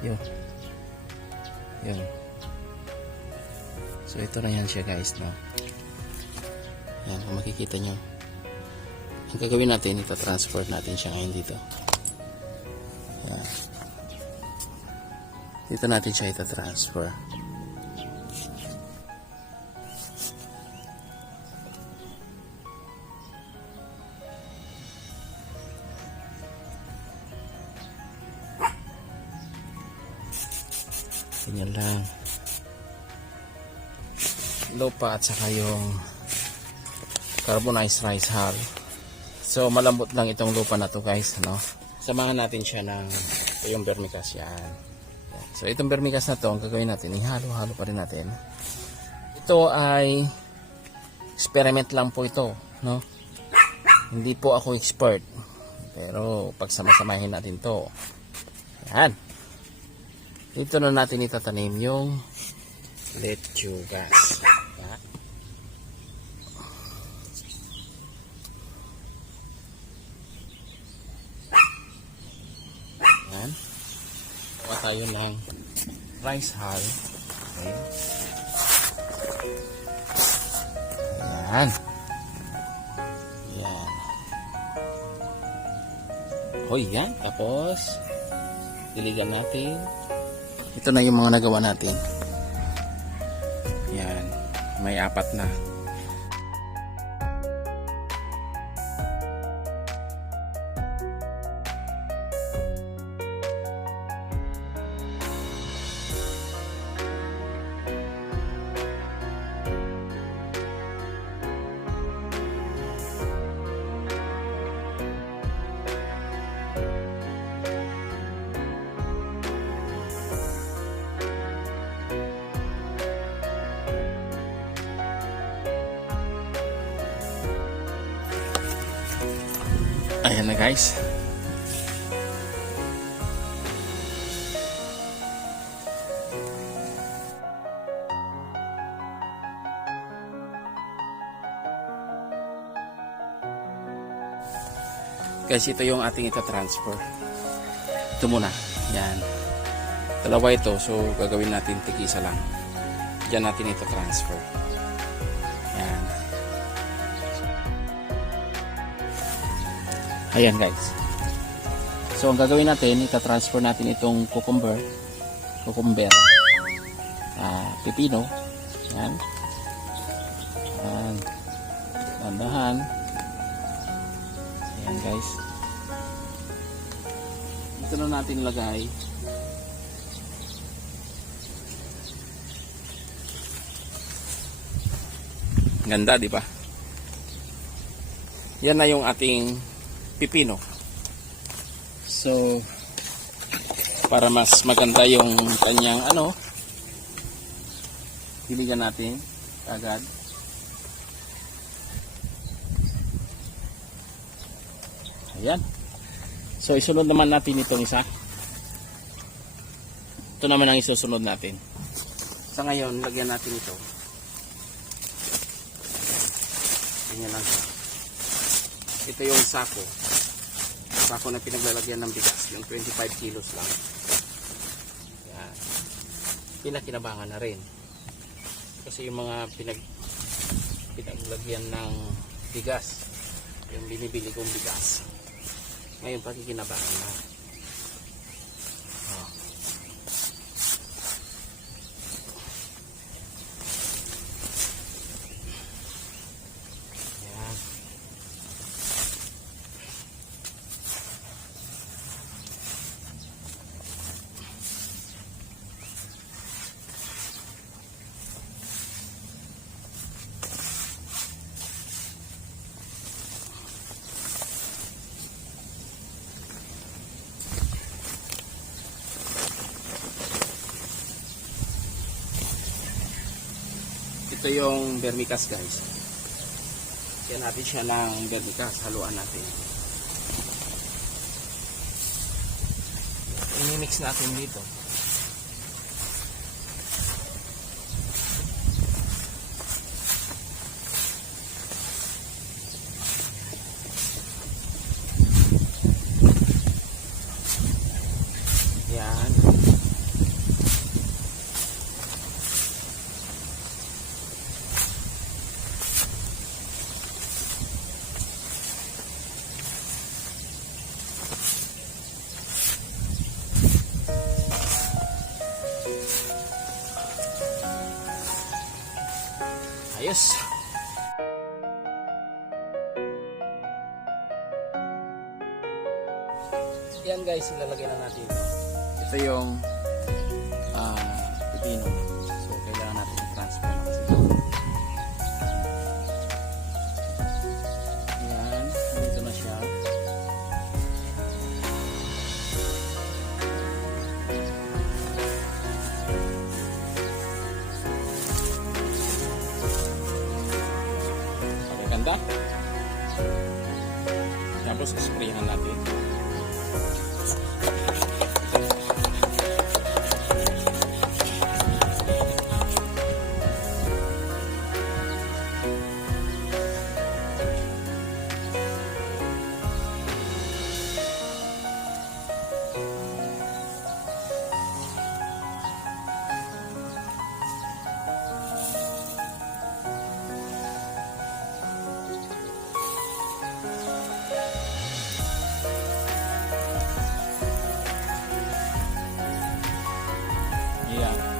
Yun. Yun. So ito na yan siya guys, no? Yan, kung makikita nyo. Ang gagawin natin, ita-transfer natin siya ngayon dito. Yan. Dito natin siya ita-transfer. Ganyan lang. Lupa at saka yung carbonized rice hull. So malambot lang itong lupa na to guys, no? Samahan natin siya ng yung vermicast yan. So itong vermicast na to, ang gagawin natin, ihalo-halo pa rin natin. Ito ay experiment lang po ito, no? Hindi po ako expert. Pero pagsama-samahin natin to. Yan. Dito na natin itatanim yung lechugas. Yan. Kuha tayo ng rice hull. Okay. Yan. Yan. O yan. Tapos diligan natin. Ito na yung mga nagawa natin. Yan. May 4 na. Ayan na guys. Guys, ito yung ating ita-transfer. Ito muna. Yan. Dalawa ito. So, gagawin natin tig-isa lang. Diyan natin ita-transfer. Yan. Ayan guys. So, ang gagawin natin, ita-transfer natin itong cucumber, pipino. Yan. Dandahan. Ayan guys. Ito na natin lagay. Ganda, di ba? Yan na yung ating pipino. So, para mas maganda yung kanyang diligan natin agad. Ayan. So, isunod naman natin itong isa. Ito naman ang isusunod natin. Sa ngayon, lagyan natin ito. Ganyan lang. Ito yung sako na pinaglalagyan ng bigas, yung 25 kilos lang. Yan. Pinakinabangan na rin kasi yung mga pinaglagyan ng bigas, yung binibili kong bigas, ngayon pakikinabangan na. Ito yung vermicast guys. Kaya natin siya ng vermicast. Haluan natin. I-mix natin dito. Yan. Ayos. Yan guys, ilalagay na natin ito. Ito yung pipino. So, kailangan natin i-transfer na kasi. Yan, dito na siya. Okay, ganda. Tapos, sprayan natin. Yeah.